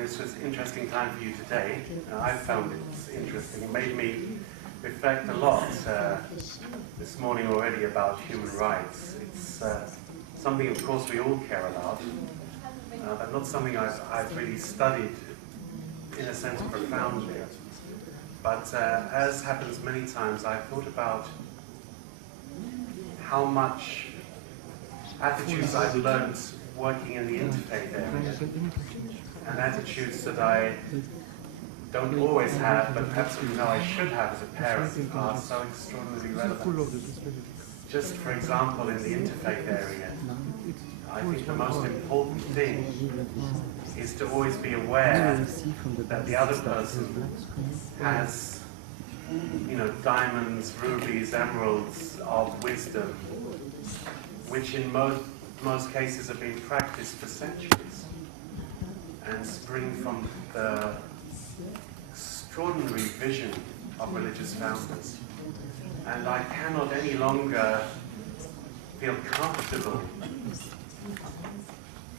this was an interesting time for you today. I found it interesting. It made me reflect a lot this morning already about human rights. It's something, of course, we all care about, but not something I've really studied in a sense profoundly. But as happens many times, I've thought about how much attitudes I've learned working in the interfaith area, and attitudes that I don't always have, but perhaps you know I should have as a parent, are so extraordinarily relevant. Just for example, in the interfaith area, I think the most important thing is to always be aware that the other person has, you know, diamonds, rubies, emeralds of wisdom, which in most cases have been practiced for centuries and spring from the extraordinary vision of religious founders. And I cannot any longer feel comfortable,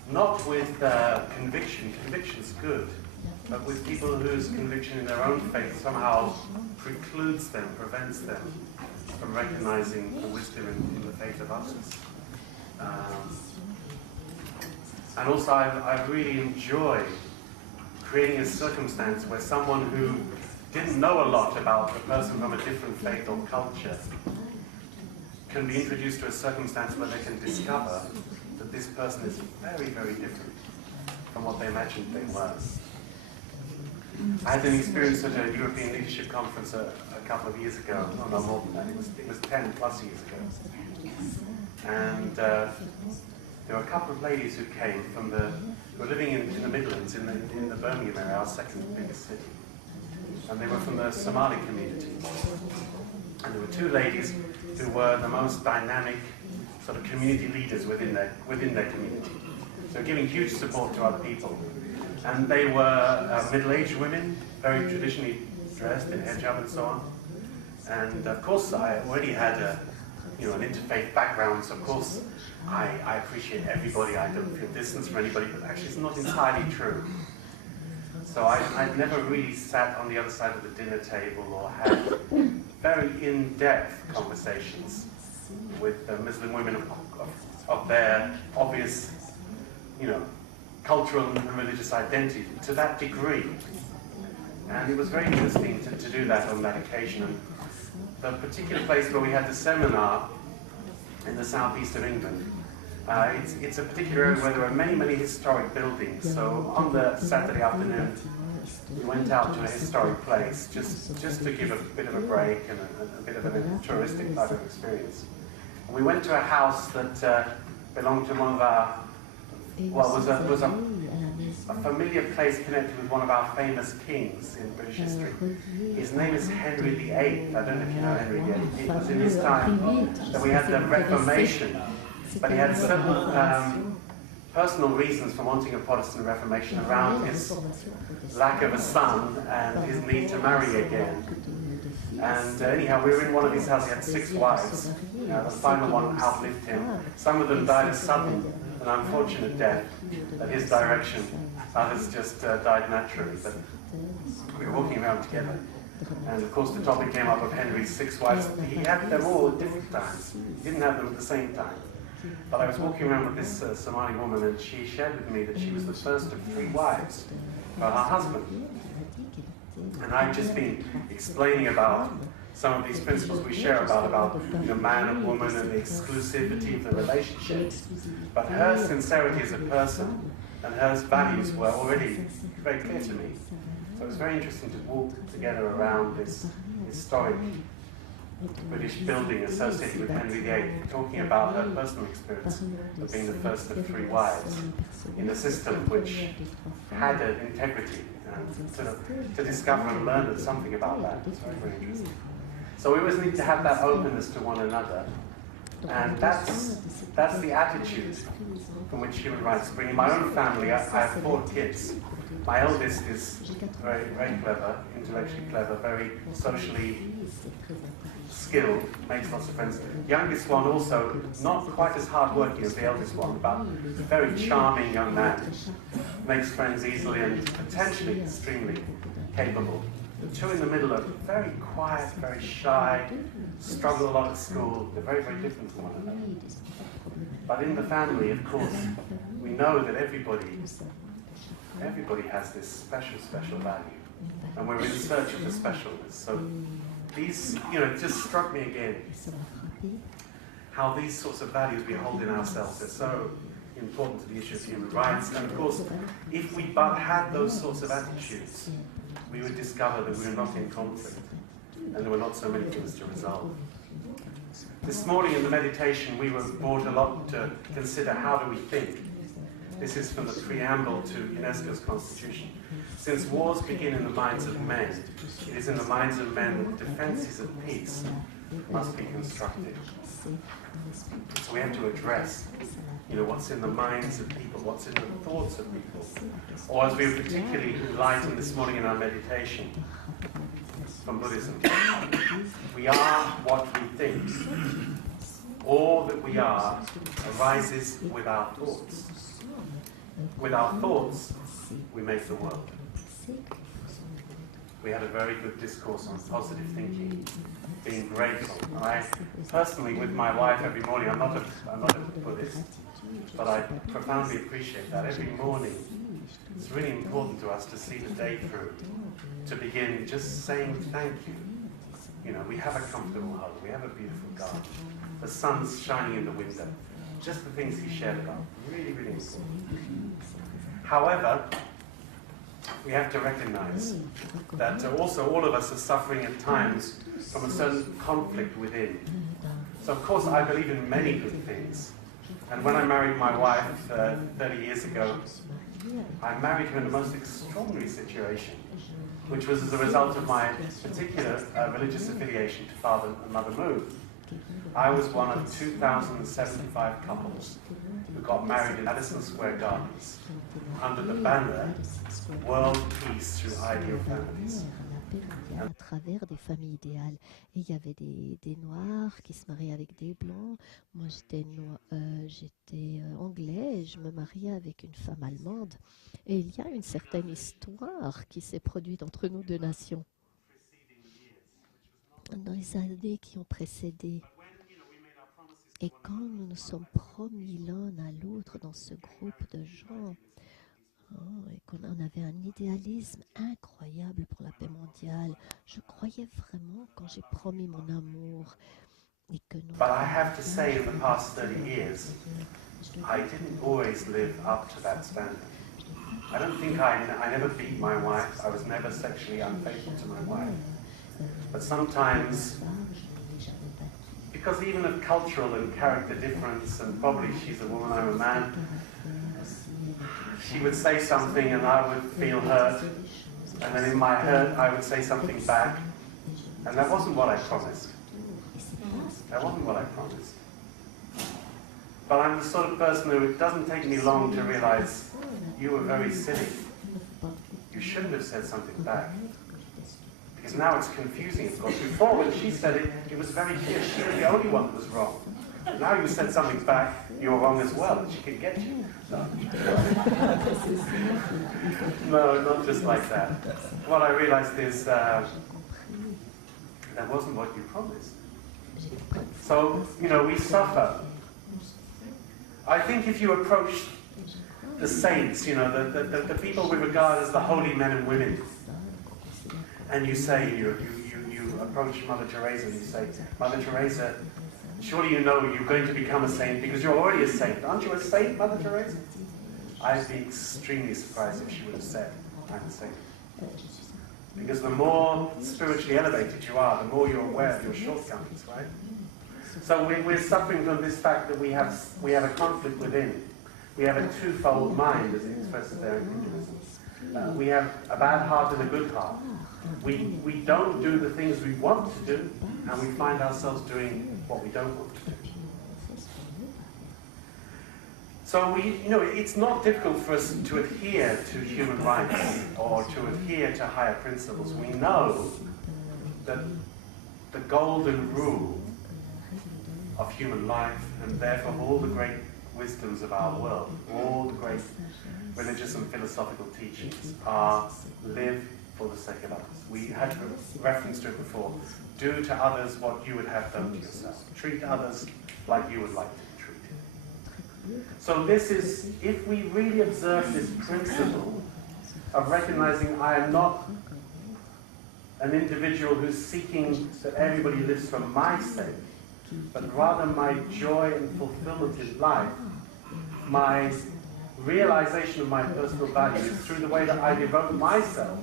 not with conviction. Conviction's good, but with people whose conviction in their own faith somehow precludes them, prevents them from recognizing the wisdom in the faith of others. And also I really enjoy creating a circumstance where someone who didn't know a lot about the person from a different faith or culture can be introduced to a circumstance where they can discover that this person is very, very different from what they imagined they were. I had an experience at a European Leadership Conference a couple of years ago, no more than that, it was 10 plus years ago. And there were a couple of ladies who came from who were living in the Midlands, in the Birmingham area, our second biggest city. And they were from the Somali community. And there were two ladies who were the most dynamic sort of community leaders within their community. So giving huge support to other people. And they were middle-aged women, very traditionally dressed in hijab and so on. And of course, I already had an interfaith background, so of course I appreciate everybody. I don't feel distance from anybody, but actually it's not entirely true. So I'd never really sat on the other side of the dinner table or had very in-depth conversations with Muslim women of their obvious, cultural and religious identity to that degree. And it was very interesting to do that on that occasion. And the particular place where we had the seminar in the southeast of England, it's a particular area where there are many, many historic buildings. So on the Saturday afternoon, we went out to a historic place just to give a bit of a break and a bit of a touristic type of experience. And we went to a house that belonged to one of our, was a familiar place connected with one of our famous kings in British history. His name is Henry VIII. I don't know if you know Henry VIII. It was in his time that we had the Reformation, but he had certain personal reasons for wanting a Protestant Reformation around his lack of a son and his need to marry again. And anyhow, we were in one of his houses. He had 6 wives. The final one outlived him. Some of them died a sudden, an unfortunate death at his direction. Others just died naturally. But we were walking around together. And of course the topic came up of Henry's 6 wives. He had them all at different times. He didn't have them at the same time. But I was walking around with this Somali woman, and she shared with me that she was the first of 3 wives for her husband. And I've just been explaining about some of these principles we share about man and woman and the exclusivity of the relationship. But her sincerity as a person and her values were already very clear to me. So it was very interesting to walk together around this historic British building associated with Henry VIII, talking about her personal experience of being the first of 3 wives in a system which had an integrity, and to discover and learn something about that was very, very interesting. So we always need to have that openness to one another, And that's the attitude from which human rights bring. In my own family, I have 4 kids. My eldest is very, very clever, intellectually clever, very socially skilled, makes lots of friends. Youngest one also, not quite as hardworking as the eldest one, but very charming young man. Makes friends easily and potentially extremely capable. The 2 in the middle are very quiet, very shy, struggle a lot at school. They're very, very different from one another. But in the family, of course, we know that everybody has this special value. And we're in search of the specialness. So these, it just struck me again how these sorts of values we hold in ourselves are so important to the issue of human rights. And of course, if we but had those sorts of attitudes, we would discover that we were not in conflict and there were not so many things to resolve. This morning in the meditation, we were brought a lot to consider how do we think. This is from the preamble to UNESCO's constitution. Since wars begin in the minds of men, it is in the minds of men that defenses of peace must be constructed. So we have to address, what's in the minds of people, what's in the thoughts of people. Or as we were particularly enlightened this morning in our meditation from Buddhism, we are what we think. All that we are arises with our thoughts. With our thoughts, we make the world. We had a very good discourse on positive thinking, being grateful. And I personally, with my wife every morning, I'm not a Buddhist, but I profoundly appreciate that. Every morning, it's really important to us to see the day through, to begin just saying thank you. We have a comfortable home, we have a beautiful garden, the sun's shining in the window, just the things he shared about, really, really important. However, we have to recognize that also all of us are suffering at times from a certain conflict within. So of course I believe in many good things. And when I married my wife 30 years ago, I married her in a most extraordinary situation, which was as a result of my particular religious affiliation to Father and Mother Moon. I was one of 2,075 couples who got married in Madison Square Gardens under the banner World Peace Through Ideal Families. À travers des familles idéales. Et il y avait des noirs qui se mariaient avec des blancs. Moi, j'étais anglais et je me mariais avec une femme allemande. Et il y a une certaine histoire qui s'est produite entre nos 2 nations dans les années qui ont précédé. Et quand nous nous sommes promis l'un à l'autre dans ce groupe de gens, et qu'on avait un idéalisme incroyable pour la paix mondiale, je croyais vraiment quand j'ai promis mon amour et que nous... But I have to say, in the past 30 years, I didn't always live up to that standard. I don't think I never beat my wife. I was never sexually unfaithful to my wife. But sometimes, because even of cultural and character difference, and probably she's a woman, I'm a man, she would say something and I would feel hurt, and then in my hurt I would say something back, and that wasn't what I promised. That wasn't what I promised. But I'm the sort of person who it doesn't take me long to realize you were very silly. You shouldn't have said something back. Because now it's confusing, of course. Before, when she said it, it was very clear she was the only one that was wrong. Now you said something back, you were wrong as well, and she could get you. No, not just like that. What I realized is that wasn't what you promised. So, we suffer. I think if you approach the saints, the people we regard as the holy men and women, and you say, you approach Mother Teresa and you say, Mother Teresa, surely you know you're going to become a saint because you're already a saint. Aren't you a saint, Mother Teresa? I'd be extremely surprised if she would have said, I'm a saint. Because the more spiritually elevated you are, the more you're aware of your shortcomings, right? So we're suffering from this fact that we have a conflict within. We have a twofold mind, as it expresses there in Hinduism. We have a bad heart and a good heart. We don't do the things we want to do, and we find ourselves doing what we don't want to do. So it's not difficult for us to adhere to human rights or to adhere to higher principles. We know that the golden rule of human life, and therefore all the great wisdoms of our world, all the great religious and philosophical teachings are live for the sake of others. We had reference to it before. Do to others what you would have done to yourself. Treat others like you would like to be treated. So this is, if we really observe this principle of recognizing I am not an individual who's seeking that everybody lives for my sake, but rather my joy and fulfillment in life, my realization of my personal value is through the way that I devote myself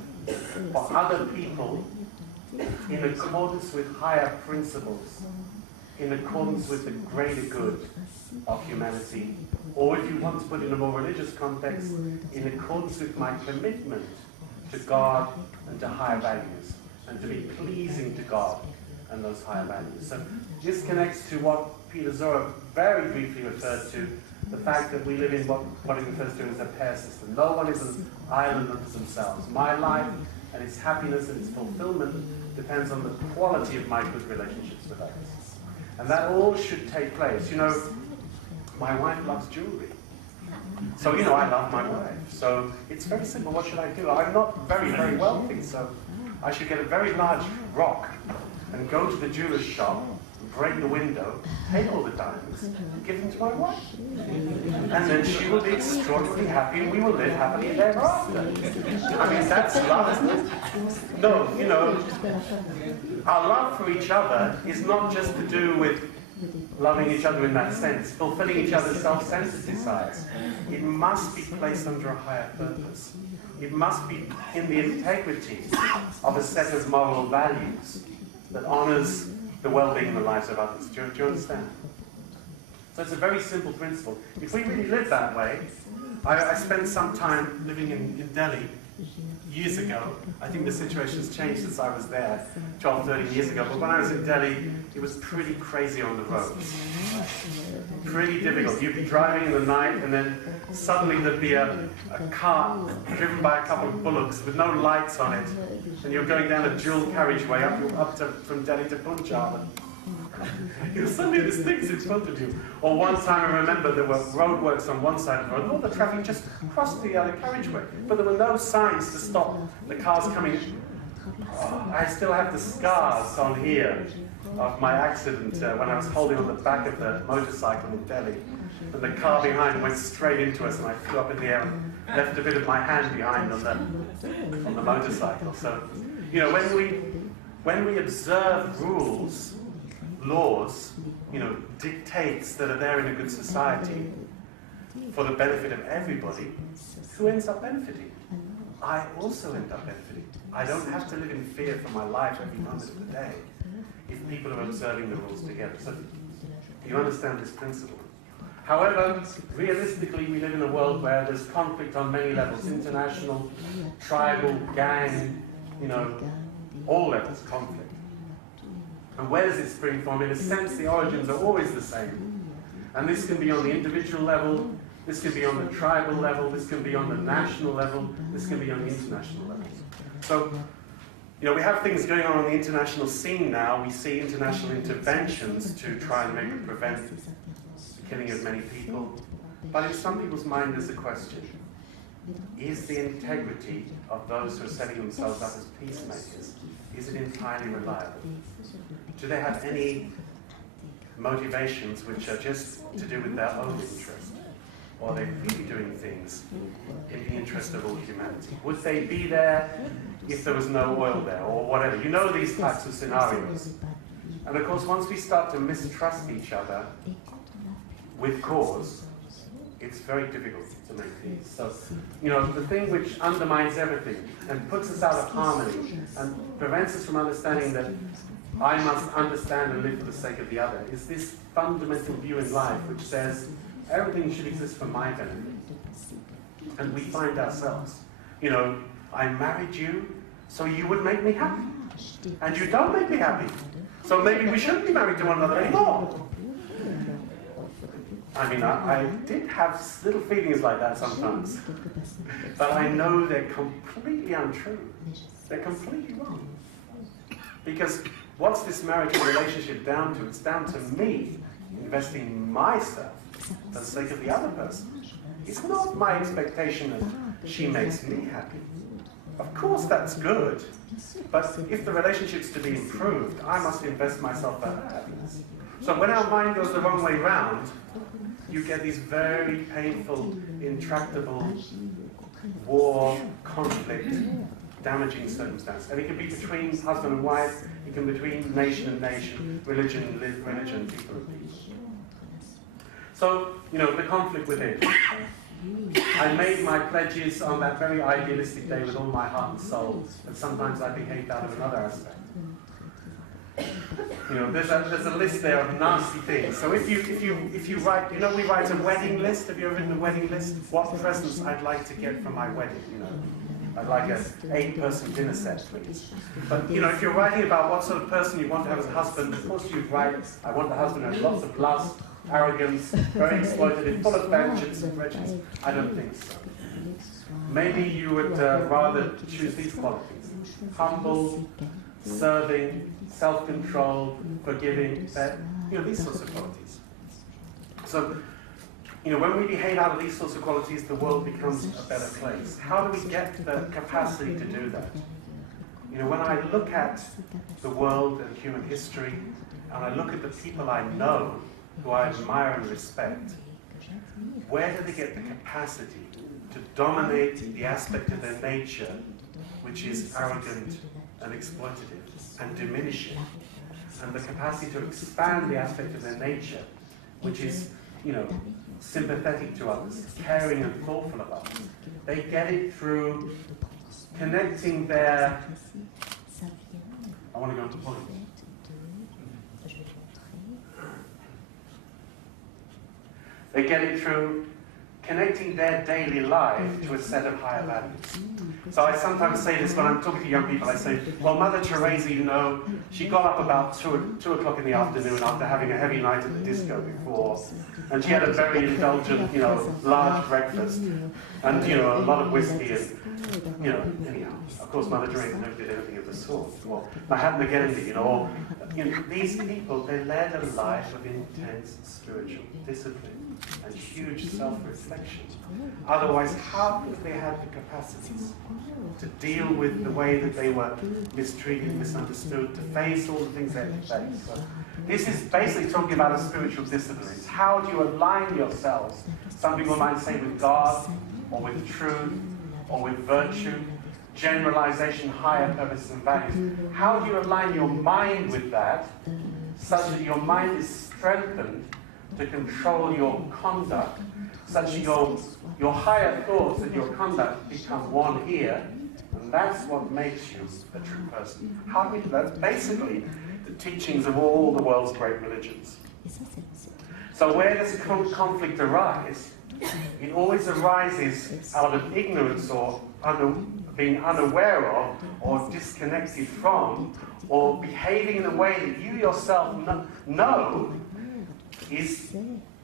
for other people in accordance with higher principles, in accordance with the greater good of humanity, or if you want to put it in a more religious context, in accordance with my commitment to God and to higher values, and to be pleasing to God and those higher values. So this connects to what Peter Zora very briefly referred to, the fact that we live in what he refers to as a pair system. No one is an island unto themselves. My life and its happiness and its fulfillment depends on the quality of my good relationships with others. And that all should take place. You know, my wife loves jewelry. So, you know, I love my wife. So it's very simple. What should I do? I'm not very, very wealthy, so I should get a very large rock and go to the jeweler's shop, break the window, take all the diamonds, and give them to my wife. And then she will be extraordinarily happy and we will live happily ever after. I mean, that's love, isn't it? No, you know, our love for each other is not just to do with loving each other in that sense, fulfilling each other's self-centered desires. It must be placed under a higher purpose. It must be in the integrity of a set of moral values that honors the well-being and the lives of others. Do you understand? So it's a very simple principle. If we really live that way, I spent some time living in Delhi years ago. I think the situation's changed since I was there 12, 13 years ago. But when I was in Delhi, it was pretty crazy on the roads. Pretty difficult. You'd be driving in the night and then suddenly there'd be a car driven by a couple of bullocks with no lights on it. And you're going down a dual carriageway from Delhi to Punjab. You'll suddenly there's things in front of you. Or one time I remember there were roadworks on one side of the road, and all the traffic just crossed the other carriageway. But there were no signs to stop the cars coming. I still have the scars on here of my accident when I was holding on the back of the motorcycle in Delhi. And the car behind went straight into us and I flew up in the air and left a bit of my hand behind on the motorcycle. So, you know, when we observe rules, laws, you know, dictates that are there in a good society for the benefit of everybody, who ends up benefiting? I also end up benefiting. I don't have to live in fear for my life every moment of the day if people are observing the rules together. So you understand this principle. However, realistically, we live in a world where there's conflict on many levels, international, tribal, gang, you know, all levels of conflict. And where does it spring from? In a sense, the origins are always the same. And this can be on the individual level, this can be on the tribal level, this can be on the national level, this can be on the international level. So, you know, we have things going on the international scene now. We see international interventions to try and prevent the killing of many people. But in some people's mind, there's a question. Is the integrity of those who are setting themselves up as peacemakers, is it entirely reliable? Do they have any motivations which are just to do with their own interest? Or are they really doing things in the interest of all humanity? Would they be there if there was no oil there, or whatever? You know these types of scenarios. And of course, once we start to mistrust each other with cause, it's very difficult to make peace. So, you know, the thing which undermines everything and puts us out of harmony and prevents us from understanding that I must understand and live for the sake of the other is this fundamental view in life which says everything should exist for my benefit. And we find ourselves, you know, I married you so you would make me happy. And you don't make me happy. So maybe we shouldn't be married to one another anymore. I mean, I did have little feelings like that sometimes, but I know they're completely untrue. They're completely wrong. Because what's this marital relationship down to? It's down to me investing myself for the sake of the other person. It's not my expectation that she makes me happy. Of course that's good, but if the relationship's to be improved, I must invest myself for her happiness. So when our mind goes the wrong way round, you get these very painful, intractable war, conflict, damaging circumstances. And it can be between husband and wife, it can be between nation and nation, religion and religion, people and people. So, you know, the conflict within. I made my pledges on that very idealistic day with all my heart and soul, but sometimes I behaved out of another aspect. You know, there's a list there of nasty things. So if you write, you know, we write a wedding list. Have you ever written a wedding list? What presents I'd like to get for my wedding? You know, I'd like an 8-person dinner set, please. But you know, if you're writing about what sort of person you want to have as a husband, of course you'd write, I want a husband who has lots of lust, arrogance, very exploitative, full of vengeance and prejudice. I don't think so. Maybe you would rather choose these qualities: humble, serving, self-control, forgiving, you know, these sorts of qualities. So, you know, when we behave out of these sorts of qualities, the world becomes a better place. How do we get the capacity to do that? You know, when I look at the world and human history, and I look at the people I know, who I admire and respect, where do they get the capacity to dominate the aspect of their nature which is arrogant and exploitative and diminishing, and the capacity to expand the aspect of their nature which is, you know, sympathetic to others, caring and thoughtful of others? They get it through connecting their... I want to go into politics. They get it through connecting their daily life to a set of higher values. So I sometimes say this when I'm talking to young people. I say, well, Mother Teresa, you know, she got up about 2 o'clock in the afternoon after having a heavy night at the disco before, and she had a very indulgent, you know, large breakfast, and, you know, a lot of whiskey, and, you know, anyhow. Of course, Mother Teresa never did anything of the sort. Or Mahatma Gandhi, you know, or, you know, these people, they led a life of intense spiritual discipline and huge self-reflection. Otherwise, how could they have the capacities to deal with the way that they were mistreated, misunderstood, to face all the things they had to face? So this is basically talking about a spiritual discipline. It's how do you align yourselves, some people might say with God, or with truth, or with virtue, generalization, higher purposes and values. How do you align your mind with that, such that your mind is strengthened to control your conduct, such that your higher thoughts and your conduct become one here, and that's what makes you a true person. How do we do that? That's basically the teachings of all the world's great religions. So where does conflict arise? It always arises out of ignorance or being unaware of or disconnected from or behaving in a way that you yourself know is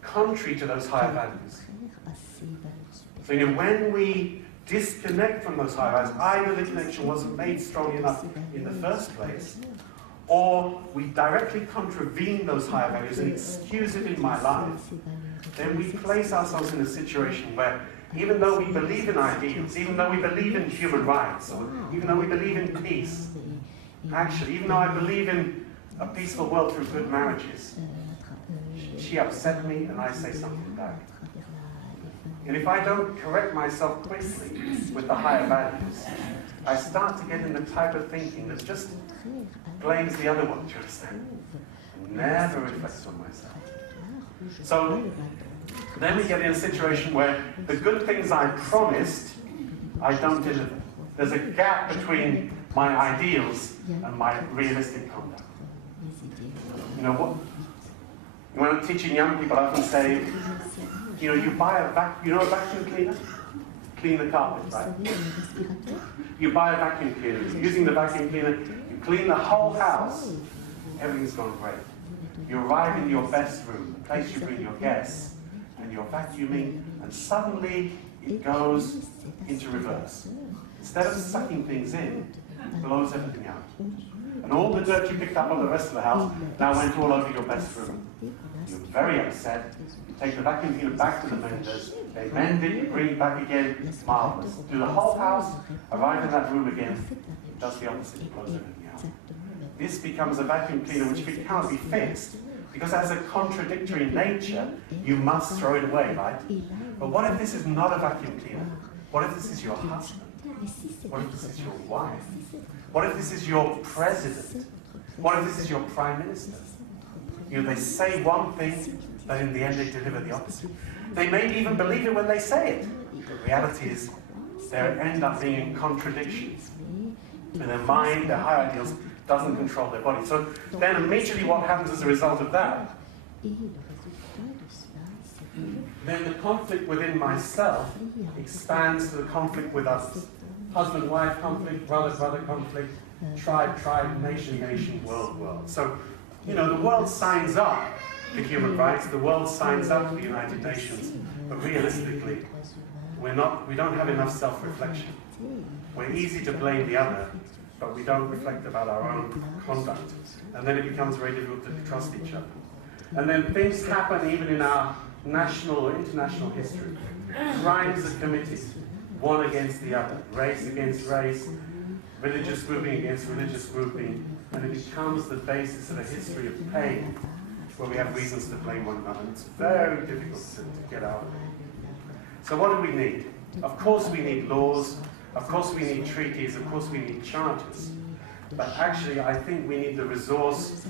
contrary to those higher values. So, you know, when we disconnect from those higher values, either the connection wasn't made strong enough in the first place, or we directly contravene those higher values and excuse it in my life, then we place ourselves in a situation where even though we believe in ideals, even though we believe in human rights, or even though we believe in peace, actually, even though I believe in a peaceful world through good marriages, she upset me and I say something back. And if I don't correct myself quickly with the higher values, I start to get in the type of thinking that just blames the other one, do you understand? And never reflects on myself. So then we get in a situation where the good things I promised, I don't deliver. There's a gap between my ideals and my realistic conduct. You know what? When I'm teaching young people, I often say, you know, you buy a vacuum cleaner? Clean the carpet, right? You buy a vacuum cleaner. Using the vacuum cleaner, you clean the whole house. Everything's gone great. You arrive in your best room, the place you bring your guests, and you're vacuuming, and suddenly it goes into reverse. Instead of sucking things in, it blows everything out. And all the dirt you picked up on the rest of the house now went all over your best room. You're very upset. You take the vacuum cleaner back to the menders. They mend it, you bring it back again. Marvelous. Do the whole house, arrive in that room again. It does the opposite. It blows everything out. This becomes a vacuum cleaner which cannot be fixed, because as a contradictory nature, you must throw it away, right? But what if this is not a vacuum cleaner? What if this is your husband? What if this is your wife? What if this is your president? What if this is your prime minister? You know, they say one thing, but in the end they deliver the opposite. They may even believe it when they say it. The reality is they end up being in contradictions. And their mind, their higher ideals, doesn't control their body. So then immediately what happens as a result of that? Then the conflict within myself expands to the conflict with others. Husband-wife conflict, brother-brother conflict, tribe-tribe, nation-nation, world-world. So, you know, the world signs up for human rights, the world signs up for the United Nations, but realistically, we don't have enough self-reflection. We're easy to blame the other, but we don't reflect about our own conduct. And then it becomes very difficult to trust each other. And then things happen even in our national or international history. Crimes are committed, one against the other, race against race, religious grouping against religious grouping, and it becomes the basis of a history of pain where we have reasons to blame one another. It's very difficult to get out of it. So what do we need? Of course we need laws, of course we need treaties, of course we need charters, but actually I think we need the resource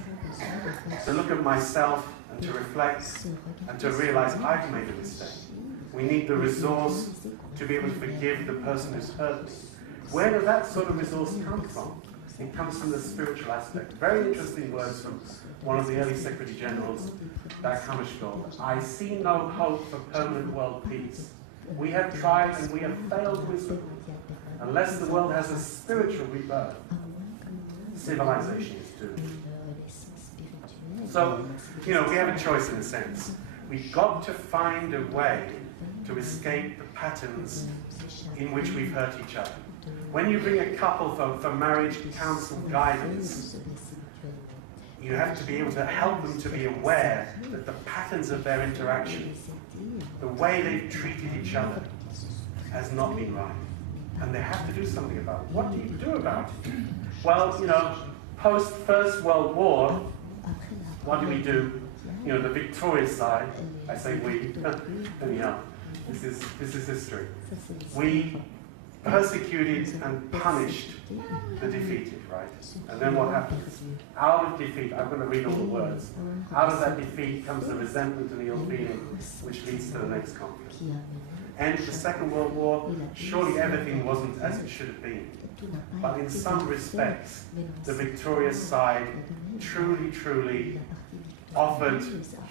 to look at myself and to reflect and to realize I've made a mistake. We need the resource to be able to forgive the person who's hurt me. Where does that sort of resource come from? It comes from the spiritual aspect. Very interesting words from one of the early Secretary Generals, Dag Hammarskjöld. I see no hope for permanent world peace. We have tried and we have failed miserably. Unless the world has a spiritual rebirth, civilization is doomed. So, you know, we have a choice in a sense. We've got to find a way to escape the patterns in which we've hurt each other. When you bring a couple for marriage counsel guidance, you have to be able to help them to be aware that the patterns of their interaction, the way they've treated each other, has not been right. And they have to do something about it. What do you do about it? Well, you know, post First World War, what do we do? You know, the victorious side, I say we, anyhow, this is history. We persecuted and punished the defeated, right? And then what happens? Out of defeat, I'm going to read all the words. Out of that defeat comes the resentment and the ill feeling, which leads to the next conflict. End of the Second World War, surely everything wasn't as it should have been. But in some respects, the victorious side truly offered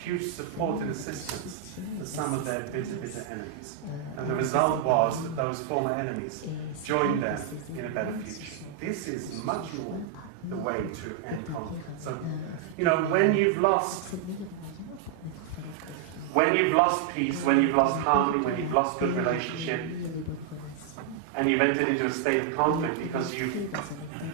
huge support and assistance to some of their bitter enemies. And the result was that those former enemies joined them in a better future. This is much more the way to end conflict. So, you know, when you've lost peace, when you've lost harmony, when you've lost good relationship, and you've entered into a state of conflict because you've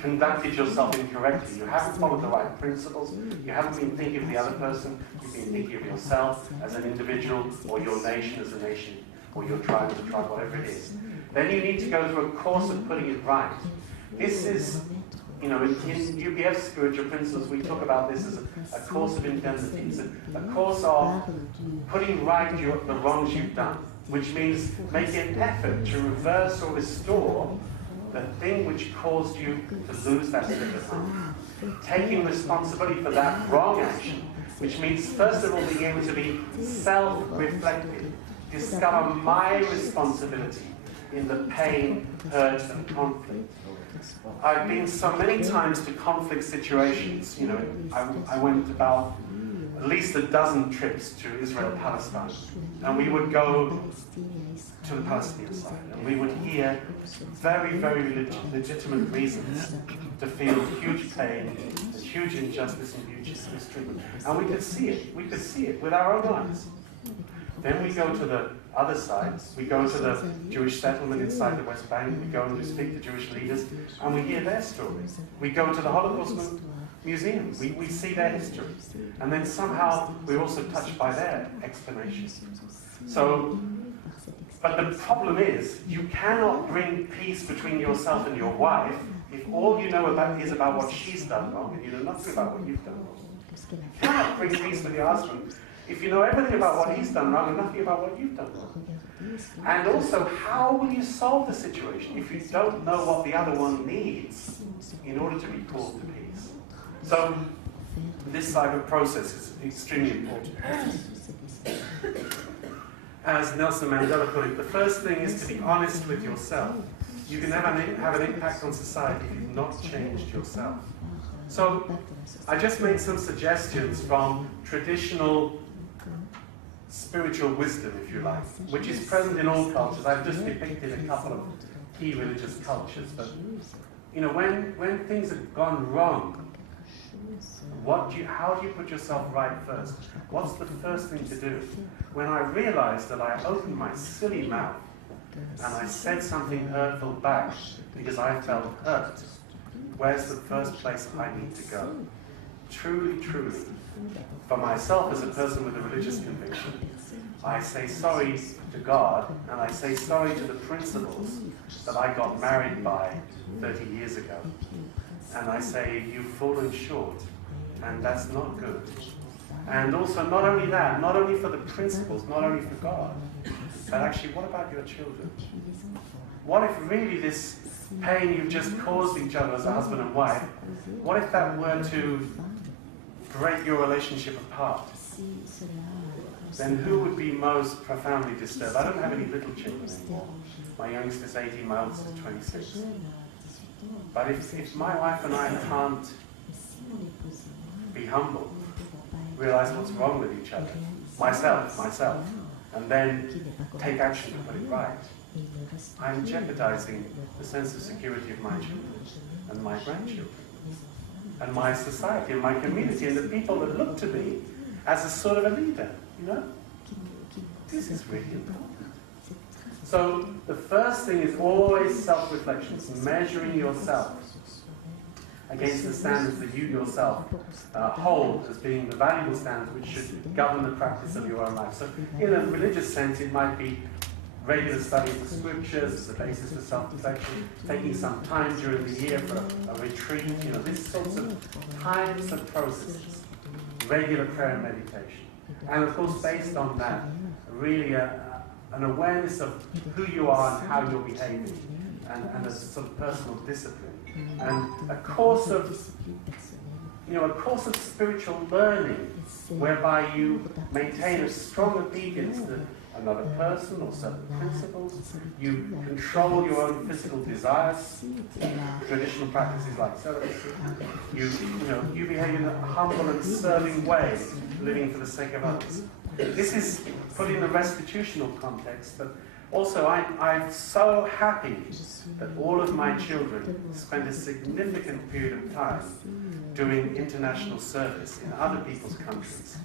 conducted yourself incorrectly, you haven't followed the right principles, you haven't been thinking of the other person, you've been thinking of yourself as an individual, or your nation as a nation, or your tribe as a tribe, whatever it is, then you need to go through a course of putting it right. This is, you know, in UPF spiritual principles, we talk about this as a course of indemnity. It's a course of putting right the wrongs you've done, which means making an effort to reverse or restore the thing which caused you to lose that slip of tongue. Taking responsibility for that wrong action, which means first of all being able to be self-reflective, discover my responsibility in the pain, hurt, and conflict. I've been so many times to conflict situations. You know, I went about at least a dozen trips to Israel-Palestine, and we would go to the Palestinian side, and we would hear very legitimate reasons to feel huge pain, and huge injustice, and huge mistreatment. And we could see it with our own eyes. Then we go to the other side, we go to the Jewish settlement inside the West Bank, we go and we speak to Jewish leaders, and we hear their stories. We go to the Holocaust Museum, we see their history, and then somehow we're also touched by their explanations. So, but the problem is, you cannot bring peace between yourself and your wife if all you know about is about what she's done wrong and you know nothing about what you've done wrong. You cannot bring peace with your husband if you know everything about what he's done wrong and nothing about what you've done wrong. And also, how will you solve the situation if you don't know what the other one needs in order to be called to peace? So, this type of process is extremely important. As Nelson Mandela put it, the first thing is to be honest with yourself. You can never have an impact on society if you've not changed yourself. So, I just made some suggestions from traditional spiritual wisdom, if you like, which is present in all cultures. I've just depicted a couple of key religious cultures, but you know, when things have gone wrong, how do you put yourself right first? What's the first thing to do? When I realized that I opened my silly mouth and I said something hurtful back because I felt hurt, where's the first place I need to go? Truly, truly, for myself as a person with a religious conviction, I say sorry to God and I say sorry to the principles that I got married by 30 years ago. And I say, you've fallen short, and that's not good. And also, not only that, not only for the principles, not only for God, but actually, what about your children? What if really this pain you've just caused each other as a husband and wife, what if that were to break your relationship apart? Then who would be most profoundly disturbed? I don't have any little children anymore. My youngest is 18, my oldest is 26. But if my wife and I can't be humble, realize what's wrong with each other, myself, and then take action to put it right, I'm jeopardizing the sense of security of my children and my grandchildren and my society and my community and the people that look to me as a sort of a leader, you know? This is really important. So the first thing is always self-reflection. It's measuring yourself against the standards that you yourself hold as being the valuable standards which should govern the practice of your own life. So in a religious sense, it might be regular study of the scriptures as a basis for self-reflection, taking some time during the year for a retreat, you know, these sorts of times and processes, regular prayer and meditation. And of course, based on that, really an awareness of who you are and how you're behaving, and a sort of personal discipline, and a course of spiritual learning, whereby you maintain a strong obedience to another person or certain principles. You control your own physical desires, traditional practices like celibacy. You behave in a humble and serving way, living for the sake of others. This is put in a restitutional context, but also I'm so happy that all of my children spend a significant period of time doing international service in other people's countries,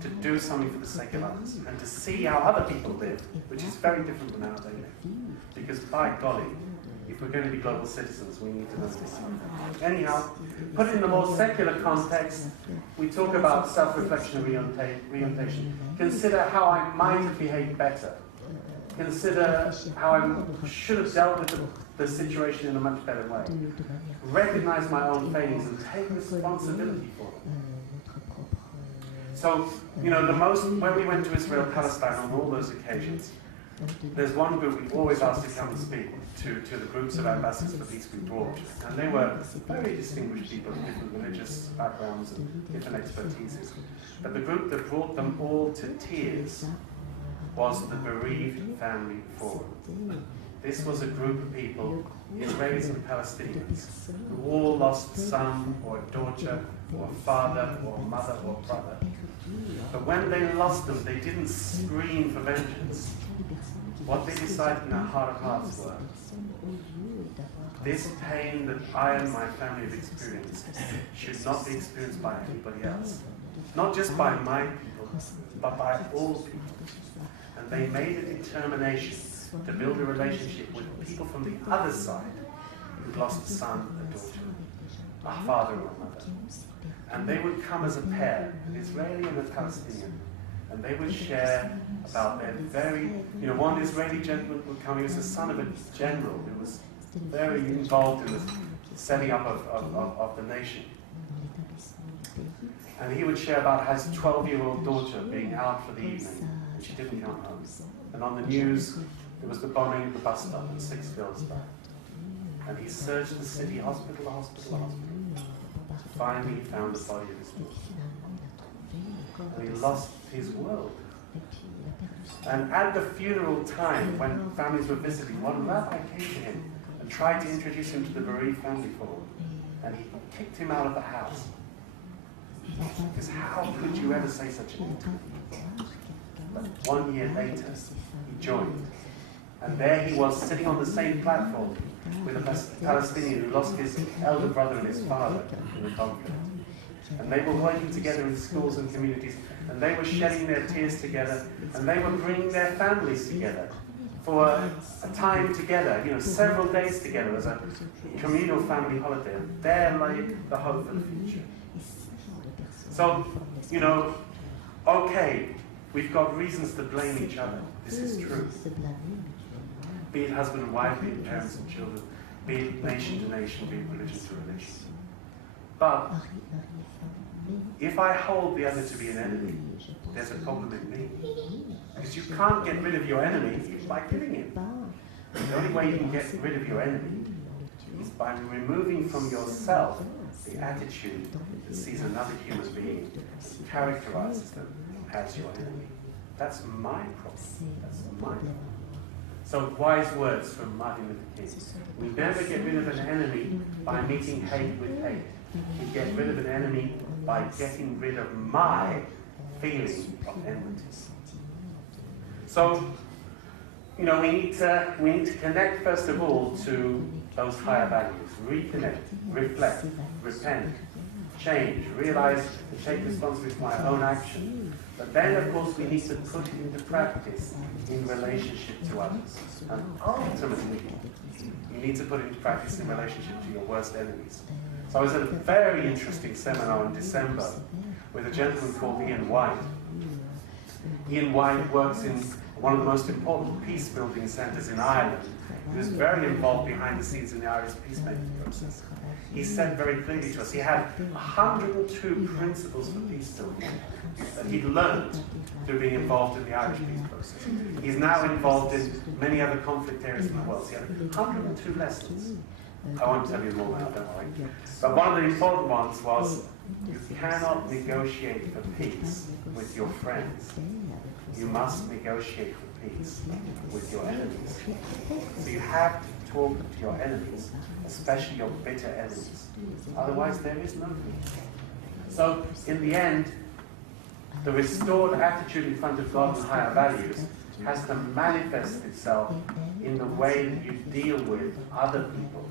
to do something for the sake of others, and to see how other people live, which is very different from how they live. Because by golly, if we're going to be global citizens, we need to know this. Anyhow, put it in a more secular context, we talk about self-reflection and reorientation. Consider how I might have behaved better. Consider how I should have dealt with the situation in a much better way. Recognize my own failings and take responsibility for them. So, you know, when we went to Israel, Palestine, on all those occasions, there's one group we always asked to come and speak to the groups of ambassadors for peace we brought. And they were very distinguished people with different religious backgrounds and different expertises. But the group that brought them all to tears was the Bereaved Family Forum. This was a group of people, Israelis and Palestinians, who all lost a son or a daughter or a father or a mother or a brother. But when they lost them, they didn't scream for vengeance. What they decided in their heart of hearts were, this pain that I and my family have experienced should not be experienced by anybody else. not just by my people, but by all people. And they made a determination to build a relationship with people from the other side who'd lost a son, a daughter, a father or a mother. And they would come as a pair, an Israeli and a Palestinian, and they would share about their very, one Israeli gentleman would come, he was the son of a general who was very involved in the setting up of the nation. And he would share about his 12-year-old daughter being out for the evening, and she didn't come home. And on the news, there was the bombing of the bus stop, and 6 girls died. And he searched the city, hospital to hospital to hospital. Finally, he found the body of his daughter. And he lost his world. And at the funeral time, when families were visiting, one rabbi came to him and tried to introduce him to the bereaved family forum. And he kicked him out of the house. Because how could you ever say such a thing? But 1 year later, he joined. And there he was, sitting on the same platform with a Palestinian who lost his elder brother and his father in the conflict. And they were working together in schools and communities, and they were shedding their tears together, and they were bringing their families together for a time together, several days together as a communal family holiday. And there lay the hope for the future. So, okay, we've got reasons to blame each other. This is true. Be it husband and wife, be it parents and children, be it nation to nation, be it religion to religion. But if I hold the other to be an enemy, there's a problem in me. Because you can't get rid of your enemy by killing him. The only way you can get rid of your enemy is by removing from yourself the attitude that sees another human being and characterizes them as your enemy. That's my problem. That's my problem. So wise words from Martin Luther King. We never get rid of an enemy by meeting hate with hate. We get rid of an enemy by getting rid of my feeling of enmity. So, we need to connect first of all to those higher values. Reconnect, reflect, repent, change, realize and take responsibility for my own action. But then, of course, we need to put it into practice in relationship to others. And ultimately, you need to put it into practice in relationship to your worst enemies. So I was at a very interesting seminar in December with a gentleman called Ian White. Ian White works in one of the most important peace-building centres in Ireland. He was very involved behind the scenes in the Irish peacemaking process. He said very clearly to us, he had 102 principles for peace building that he'd learned through being involved in the Irish peace process. He's now involved in many other conflict areas in the world. So he had 102 lessons. I won't tell you more now, don't worry. But one of the important ones was, you cannot negotiate for peace with your friends. You must negotiate for peace with your enemies. So you have to talk to your enemies, especially your bitter enemies. Otherwise, there is no peace. So, in the end, the restored attitude in front of God and higher values has to manifest itself in the way that you deal with other people,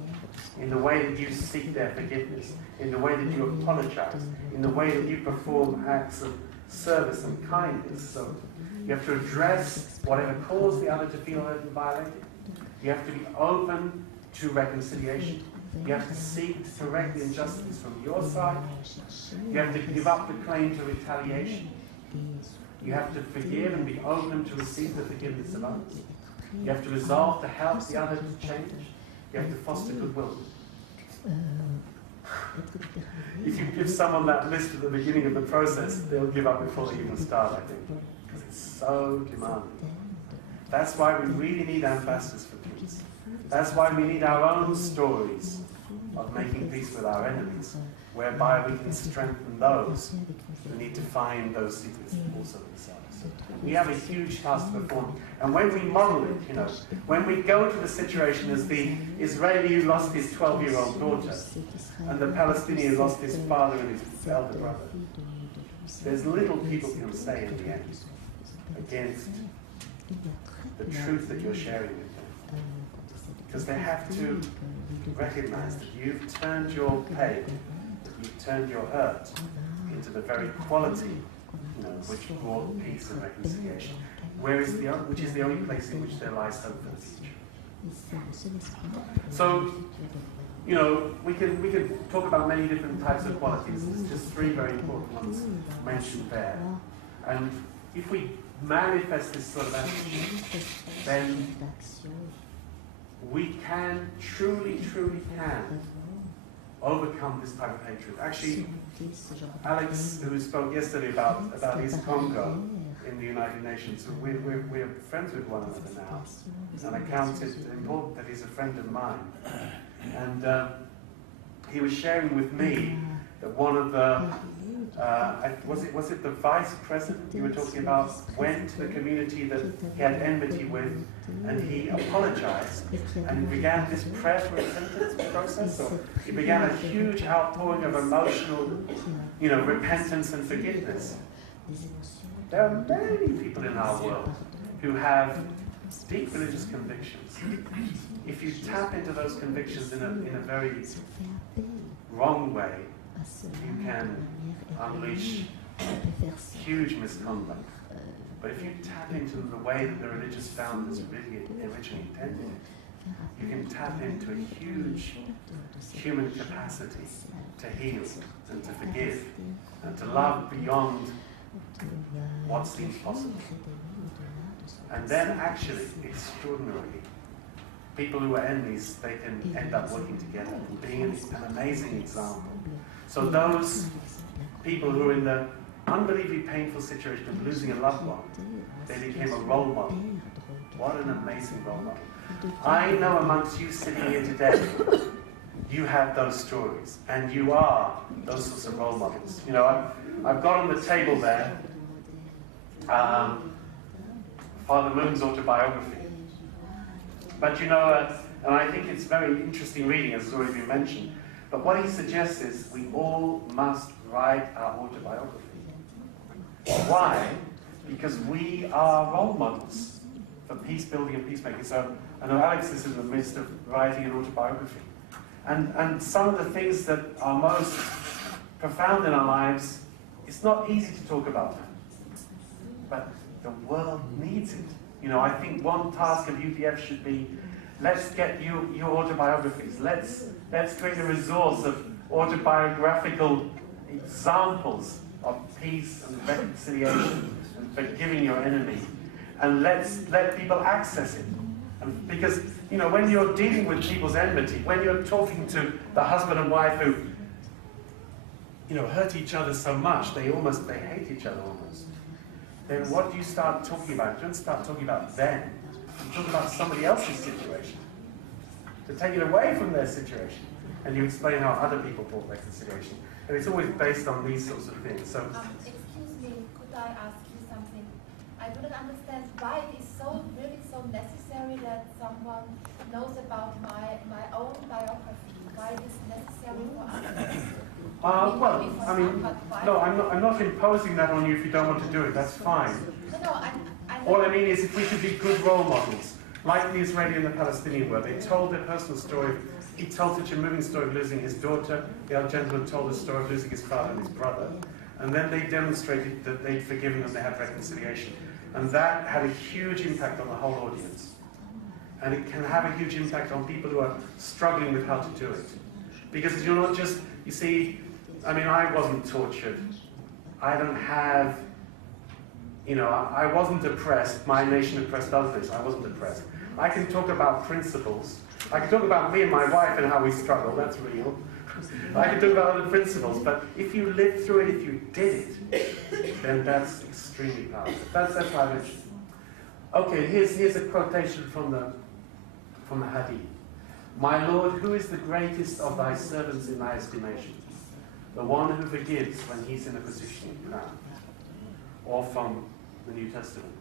in the way that you seek their forgiveness, in the way that you apologize, in the way that you perform acts of service and kindness. So you have to address whatever caused the other to feel hurt and violated. You have to be open to reconciliation. You have to seek to correct the injustice from your side. You have to give up the claim to retaliation. You have to forgive and be open to receive the forgiveness of others. You have to resolve to help the other to change. You have to foster goodwill. If you give someone that list at the beginning of the process, they'll give up before they even start, I think. Because it's so demanding. That's why we really need ambassadors for peace. That's why we need our own stories of making peace with our enemies, whereby we can strengthen those who need to find those secrets also themselves. We have a huge task to perform. And when we model it, when we go to the situation as the Israeli who lost his 12-year-old daughter, and the Palestinian who lost his father and his elder brother, there's little people can say in the end against the truth that you're sharing with them. Because they have to recognize that you've turned your pain, that you've turned your hurt into the very quality, which brought peace and reconciliation, which is the only place in which there lies hope for the future. So, we can talk about many different types of qualities. There's just three very important ones mentioned there. And if we manifest this sort of attitude, then we can, truly can, overcome this type of hatred. Actually, Alex, who spoke yesterday about East Congo in the United Nations, we're friends with one another now. And I count it important that he's a friend of mine. And he was sharing with me that one of the, was it the vice president you were talking about, went to the community that he had enmity with, and he apologized and began this prayer for repentance process. So he began a huge outpouring of emotional, repentance and forgiveness. There are many people in our world who have deep religious convictions. If you tap into those convictions in a very wrong way, you can unleash huge misconduct. But if you tap into the way that the religious founders really originally intended, you can tap into a huge human capacity to heal and to forgive and to love beyond what seems possible. And then actually, extraordinarily, people who are enemies, they can end up working together and being an amazing example. So those people who are in the unbelievably painful situation of losing a loved one, they became a role model. What an amazing role model. I know amongst you sitting here today, you have those stories, and you are those sorts of role models. I've got on the table there Father Moon's autobiography. But and I think it's very interesting reading, as has already been mentioned. But what he suggests is we all must write our autobiography. Why? Because we are role models for peace building and peacemaking. So I know Alex is in the midst of writing an autobiography. And some of the things that are most profound in our lives, it's not easy to talk about them. But the world needs it. I think one task of UPF should be, let's get you your autobiographies. Let's create a resource of autobiographical examples of peace and reconciliation and forgiving your enemy. And let people access it. And because, when you're dealing with people's enmity, when you're talking to the husband and wife who, hurt each other so much, they hate each other almost. Then what do you start talking about? You don't start talking about them. You talk about somebody else's situation. To take it away from their situation. And you explain how other people brought reconciliation. And it's always based on these sorts of things. So, excuse me, could I ask you something? I do not understand why it is really so necessary that someone knows about my own biography. Why it is necessary for others? No, I'm not imposing that on you if you don't want to do it. That's fine. No, all I mean is if we could be good role models, like the Israeli and the Palestinian were. They told their personal story. He told such a moving story of losing his daughter. The other gentleman told the story of losing his father and his brother. And then they demonstrated that they'd forgiven and they had reconciliation. And that had a huge impact on the whole audience. And it can have a huge impact on people who are struggling with how to do it. Because you're not just, you see, I wasn't tortured. I don't have, I wasn't oppressed. My nation oppressed others. I wasn't oppressed. I can talk about principles. I can talk about me and my wife and how we struggle. That's real. I can talk about other principles. But if you lived through it, if you did it, then that's extremely powerful. That's why I mentioned. Okay, here's a quotation from the Hadith. My Lord, who is the greatest of thy servants in thy estimation? The one who forgives when he's in a position of power. Or from the New Testament.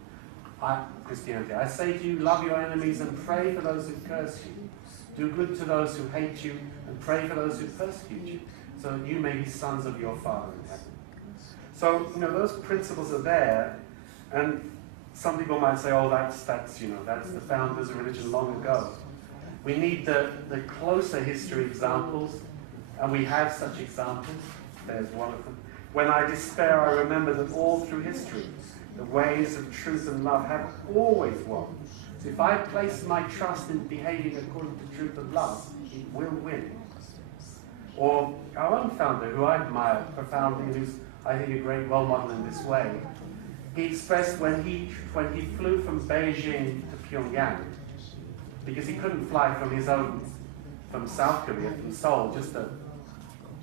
Christianity. I say to you, love your enemies and pray for those who curse you. Do good to those who hate you and pray for those who persecute you, so that you may be sons of your Father in heaven. So, those principles are there, and some people might say, oh, that's the founders of religion long ago. We need the closer history examples, and we have such examples. There's one of them. When I despair, I remember that all through history, the ways of truth and love have always won. So if I place my trust in behaving according to truth and love, it will win. Or our own founder, who I admire profoundly, who's, I think, a great role model in this way, he expressed when he flew from Beijing to Pyongyang, because he couldn't fly from South Korea, from Seoul, just a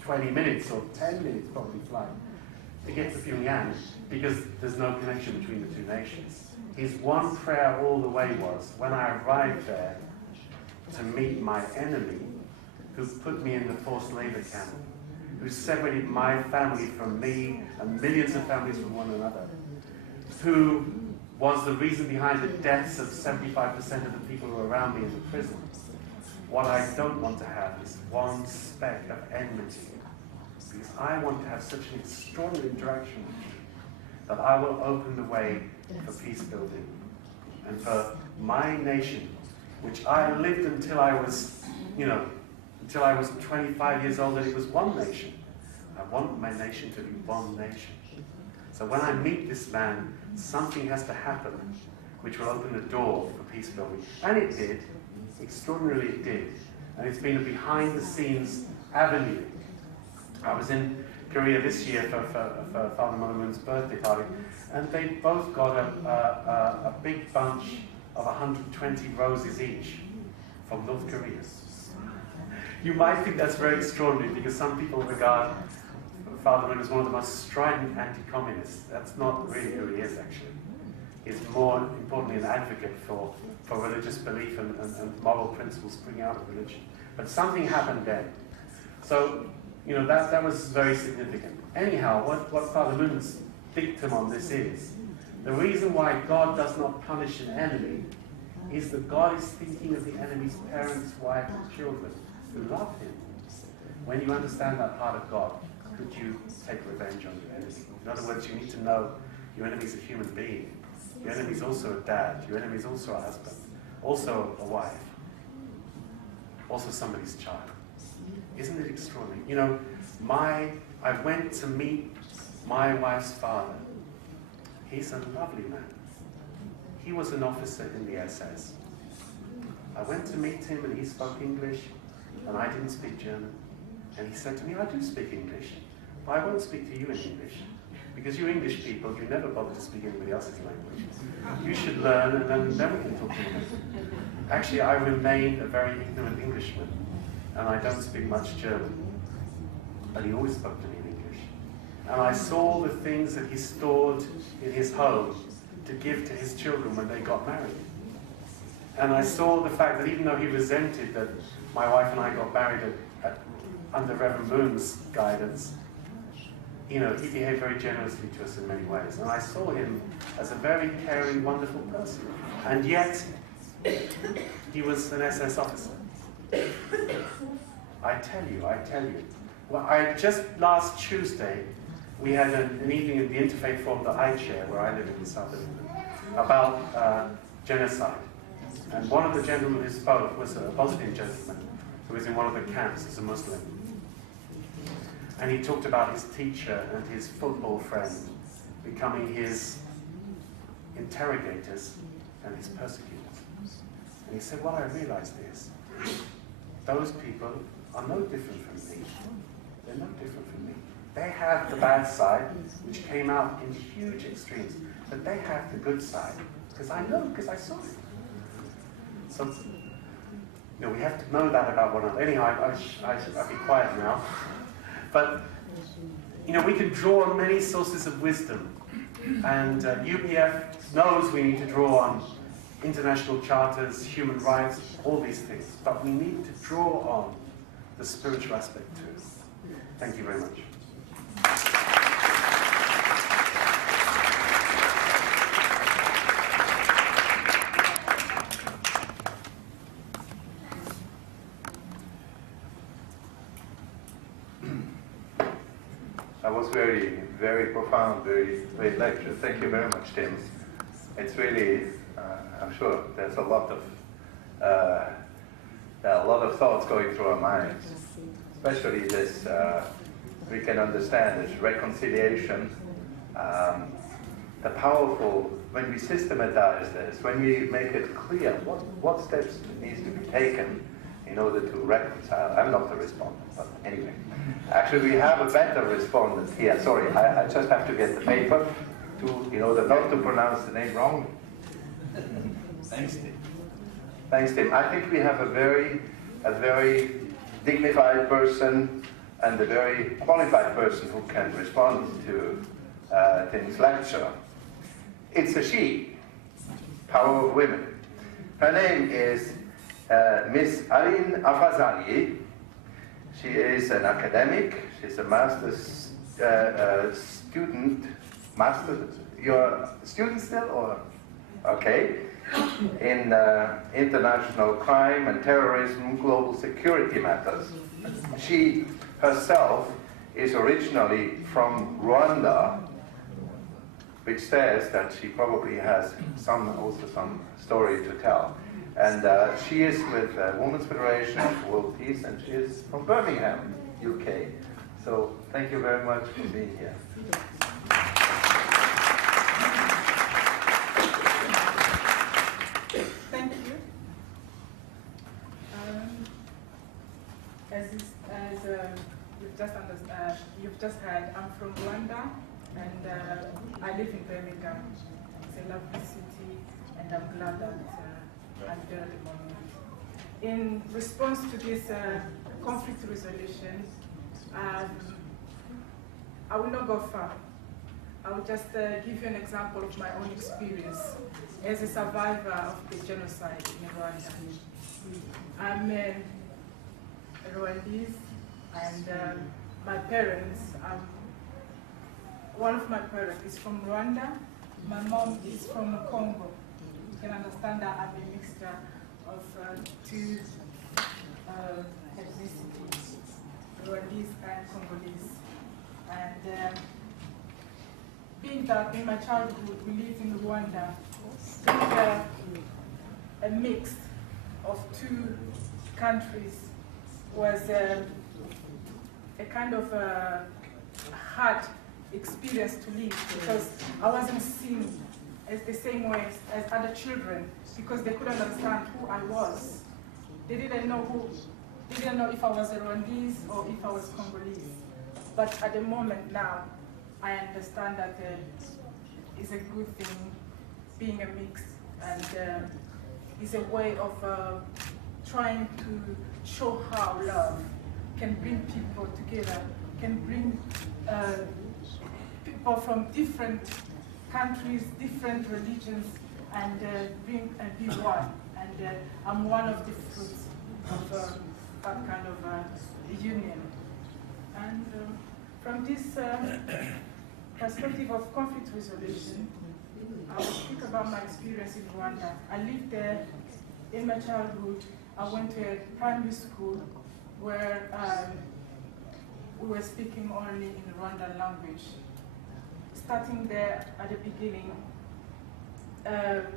20 minutes or 10 minutes probably flight to get to Pyongyang, because there's no connection between the two nations. His one prayer all the way was, when I arrived there, to meet my enemy, who put me in the forced labor camp, who separated my family from me and millions of families from one another, who was the reason behind the deaths of 75% of the people who were around me in the prison. What I don't want to have is one speck of enmity, because I want to have such an extraordinary interaction with you that I will open the way for peace building and for my nation, which I lived until I was, until I was 25 years old, that it was one nation. I want my nation to be one nation. So when I meet this man, something has to happen which will open the door for peace building. And it did. Extraordinarily it did. And it's been a behind-the-scenes avenue. I was in Korea this year for Father Monomun's birthday party, and they both got a big bunch of 120 roses each from North Korea. You might think that's very extraordinary, because some people regard Father Moon as one of the most strident anti-communists. That's not really who he is, actually. He's more importantly an advocate for religious belief and moral principles springing out of religion. But something happened then. So, that was very significant. Anyhow, what Father Moon's dictum on this is, the reason why God does not punish an enemy is that God is thinking of the enemy's parents, wife, and children who love him. When you understand that part of God, could you take revenge on your enemy? In other words, you need to know your enemy's a human being. Your enemy's also a dad. Your enemy's also a husband. Also a wife. Also somebody's child. Isn't it extraordinary? I went to meet my wife's father. He's a lovely man. He was an officer in the SS. I went to meet him and he spoke English and I didn't speak German. And he said to me, I do speak English, but I won't speak to you in English. Because you English people, you never bother to speak anybody else's language. You should learn and then we can talk to you. Actually, I remain a very ignorant Englishman, and I don't speak much German. But he always spoke to me in English. And I saw the things that he stored in his home to give to his children when they got married. And I saw the fact that even though he resented that my wife and I got married under Reverend Moon's guidance, he behaved very generously to us in many ways. And I saw him as a very caring, wonderful person. And yet, he was an SS officer. I tell you. Well, just last Tuesday, we had an evening at the Interfaith Forum that I chair, where I live in the south of England, about genocide. And one of the gentlemen who spoke was a Bosnian gentleman who was in one of the camps as a Muslim. And he talked about his teacher and his football friend becoming his interrogators and his persecutors. And he said, what I realized is, those people are no different from me. They're no different from me. They have the bad side, which came out in huge extremes, but they have the good side, because I know, because I saw it. So, we have to know that about one another. Anyhow, I'll be quiet now. But, we can draw on many sources of wisdom. And UPF knows we need to draw on international charters, human rights, all these things. But we need to draw on the spiritual aspect too. Thank you very much. That was very, very profound, very great lecture. Thank you very much, Tim. It's really, I'm sure there's a lot of thoughts going through our minds, especially this we can understand is reconciliation. The powerful, when we systematize this, when we make it clear what steps needs to be taken in order to reconcile. I'm not the respondent, but anyway. Actually, we have a better respondent here. Sorry, I just have to get the paper in order not to pronounce the name wrong. Thanks, Tim. Thanks, Tim. I think we have a very dignified person and a very qualified person who can respond to Tim's lecture. It's a she, Power of Women. Her name is Miss Aline Afazali. She is an academic. She's a master's student. You're a student still, or? Okay. In international crime and terrorism, global security matters. She herself is originally from Rwanda, which says that she probably has also some story to tell. And she is with Women's Federation for World Peace, and she is from Birmingham, UK. So thank you very much for being here. Thank you. As you've just heard, I'm from Rwanda, and I live in Birmingham. It's a lovely city, and I'm glad that I'm there at the moment. In response to this conflict resolution, I will not go far. I will just give you an example of my own experience as a survivor of the genocide in Rwanda. I'm a Rwandese, and my parents, one of my parents is from Rwanda, my mom is from Congo. You can understand that I'm a mixture of two ethnicities, Rwandese and Congolese. And being that in my childhood we lived in Rwanda, being a mix of two countries was a kind of a hard experience to live, because I wasn't seen as the same way as other children, because they couldn't understand who I was. They didn't know if I was a Rwandese or if I was Congolese. But at the moment now, I understand that it's a good thing being a mix, and it's a way of trying to show how love can bring people together, can bring people from different countries, different religions, and be one. And I'm one of the fruits of that kind of union. And from this perspective of conflict resolution, I will speak about my experience in Rwanda. I lived there in my childhood. I went to a primary school where we were speaking only in the Rwandan language. Starting there at the beginning,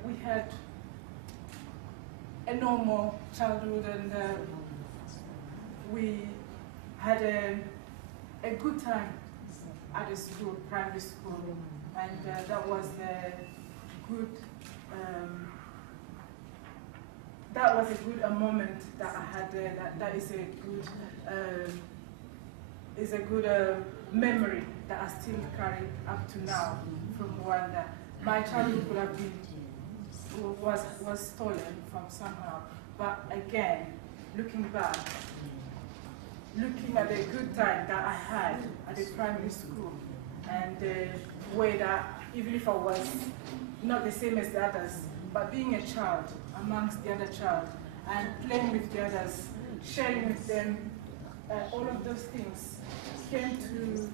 we had a normal childhood, and we had a good time at the school, primary school, and that was a good moment that I had there. That is a good memory that I still carry up to now from Rwanda. My childhood could have been was stolen from somehow, but again, looking back, looking at the good time that I had at the primary school, and the way that even if I was not the same as the others, but being a child amongst the other child and playing with the others, sharing with them, all of those things came to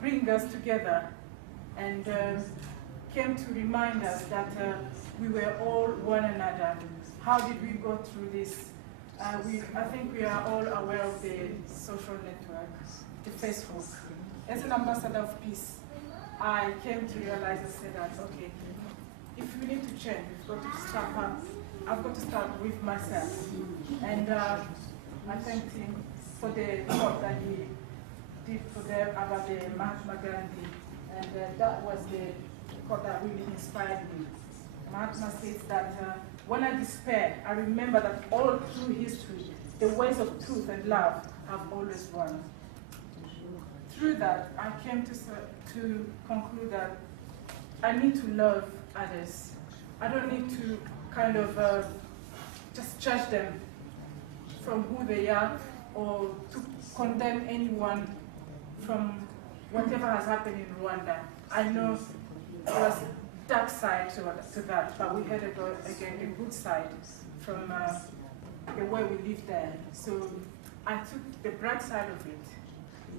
bring us together, and came to remind us that we were all one another. How did we go through this? I think we are all aware of the social network, the Facebook. As an ambassador of peace, I came to realize and say that, okay, if we need to change, we've got to start up. I've got to start with myself. And I thanked him for the thought that did for them about the Mahatma Gandhi, and that was the quote that really inspired me. Mahatma says that when I despair, I remember that all through history, the ways of truth and love have always won. Through that, I came to conclude that I need to love others. I don't need to kind of just judge them from who they are or to condemn anyone from whatever has happened in Rwanda. I know there was a dark side to that, but we had again the good side from the way we lived there. So I took the bright side of it,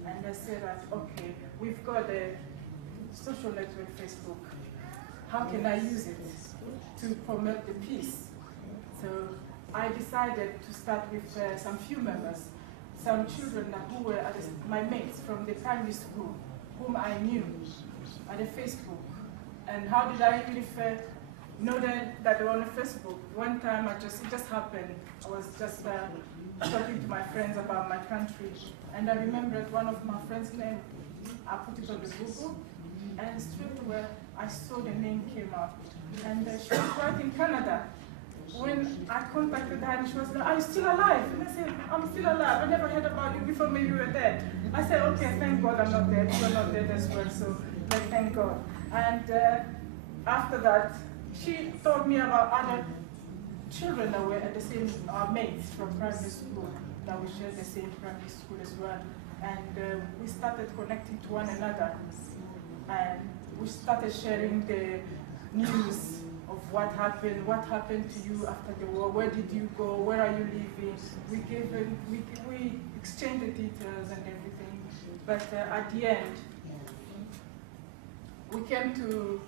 and I said that, okay, we've got a social network, Facebook. How can I use it to promote the peace? So I decided to start with some few members, some children who were my mates from the primary school, whom I knew at the Facebook. And how did I even know that they were on Facebook? One time it just happened. I was just talking to my friends about my country, and I remembered one of my friends' name. I put it on the Google, and straight away I saw the name came up, and she was right in Canada. When I contacted her, and she was like, "Are you still alive?" And I said, "I'm still alive. I never heard about you before. Maybe you were dead." I said, "Okay, thank God I'm not dead. You're not dead as well, so thank God." And after that, she told me about other children that were at the same mates from primary school, that we shared the same primary school as well. And we started connecting to one another. And we started sharing the news of what happened to you after the war, where did you go, where are you living. We exchanged the details and everything. But at the end, we came to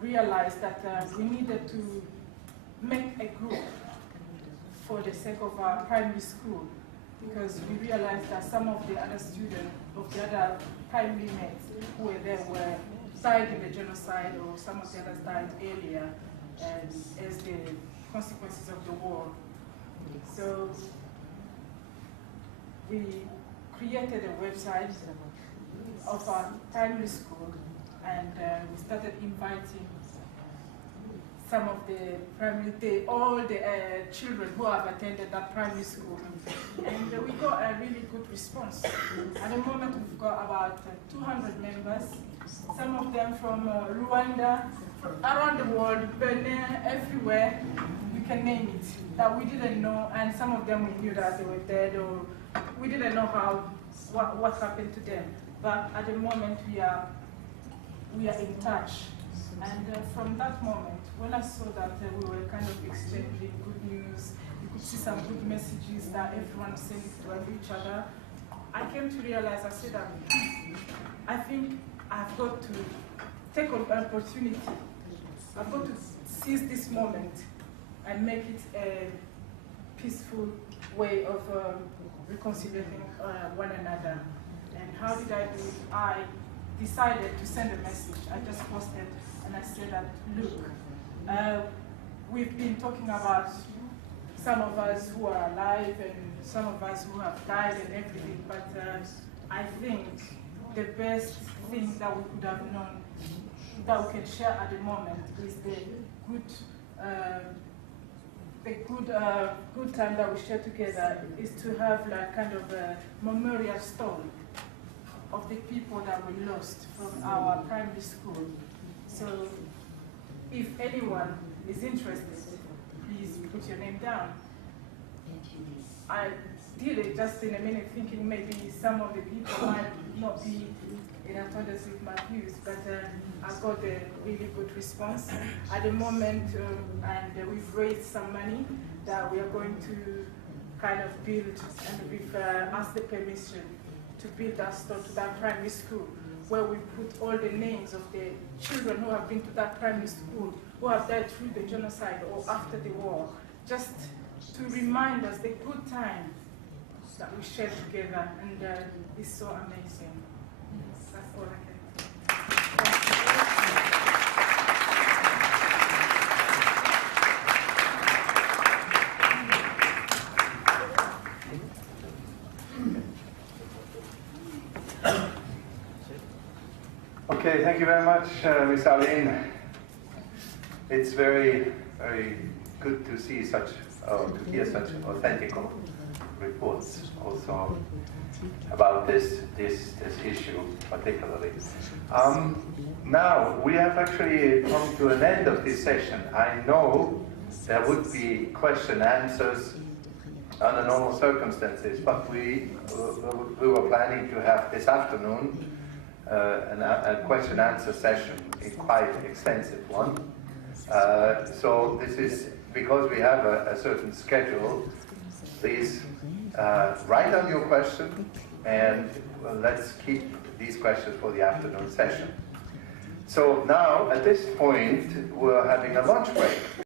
realize that we needed to make a group for the sake of our primary school, because we realized that some of the other students of the other primary mates who were there died in the genocide, or some of the others died earlier as the consequences of the war. So we created a website of our primary school, and we started inviting some of the all the children who have attended that primary school. And we got a really good response. At the moment, we've got about 200 members, some of them from Rwanda, from around the world, Benin, everywhere, we can name it, that we didn't know, and some of them we knew that they were dead, or we didn't know what happened to them. But at the moment, we are in touch. And from that moment, when I saw that we were kind of exchanging good news, you could see some good messages that everyone was sending to each other, I came to realize, I said that I think I've got to take an opportunity. I've got to seize this moment and make it a peaceful way of reconciliating one another. And how did I do it? I decided to send a message. I just posted and I said that, look, we've been talking about some of us who are alive and some of us who have died and everything, but I think the best thing that we could have known, that we can share at the moment, is the good time that we share together, is to have like kind of a memorial stone of the people that we lost from our primary school. So if anyone is interested, please put your name down. I did it just in a minute thinking maybe some of the people might not be in accordance with my views, but I got a really good response. At the moment, and we've raised some money that we are going to kind of build, and we've asked the permission to build that store to that primary school, where we put all the names of the children who have been to that primary school, who have died through the genocide or after the war, just to remind us the good time that we shared together, and it's so amazing. That's all I can say. Okay, thank you very much, Ms. Aline. It's very, very good to see such, to hear such authentic reports also about this issue particularly. Now, we have actually come to an end of this session. I know there would be question answers under normal circumstances, but we were planning to have this afternoon a question answer session, a quite extensive one. So this is because we have a certain schedule. Please write down your question, and let's keep these questions for the afternoon session. So now, at this point, we're having a lunch break.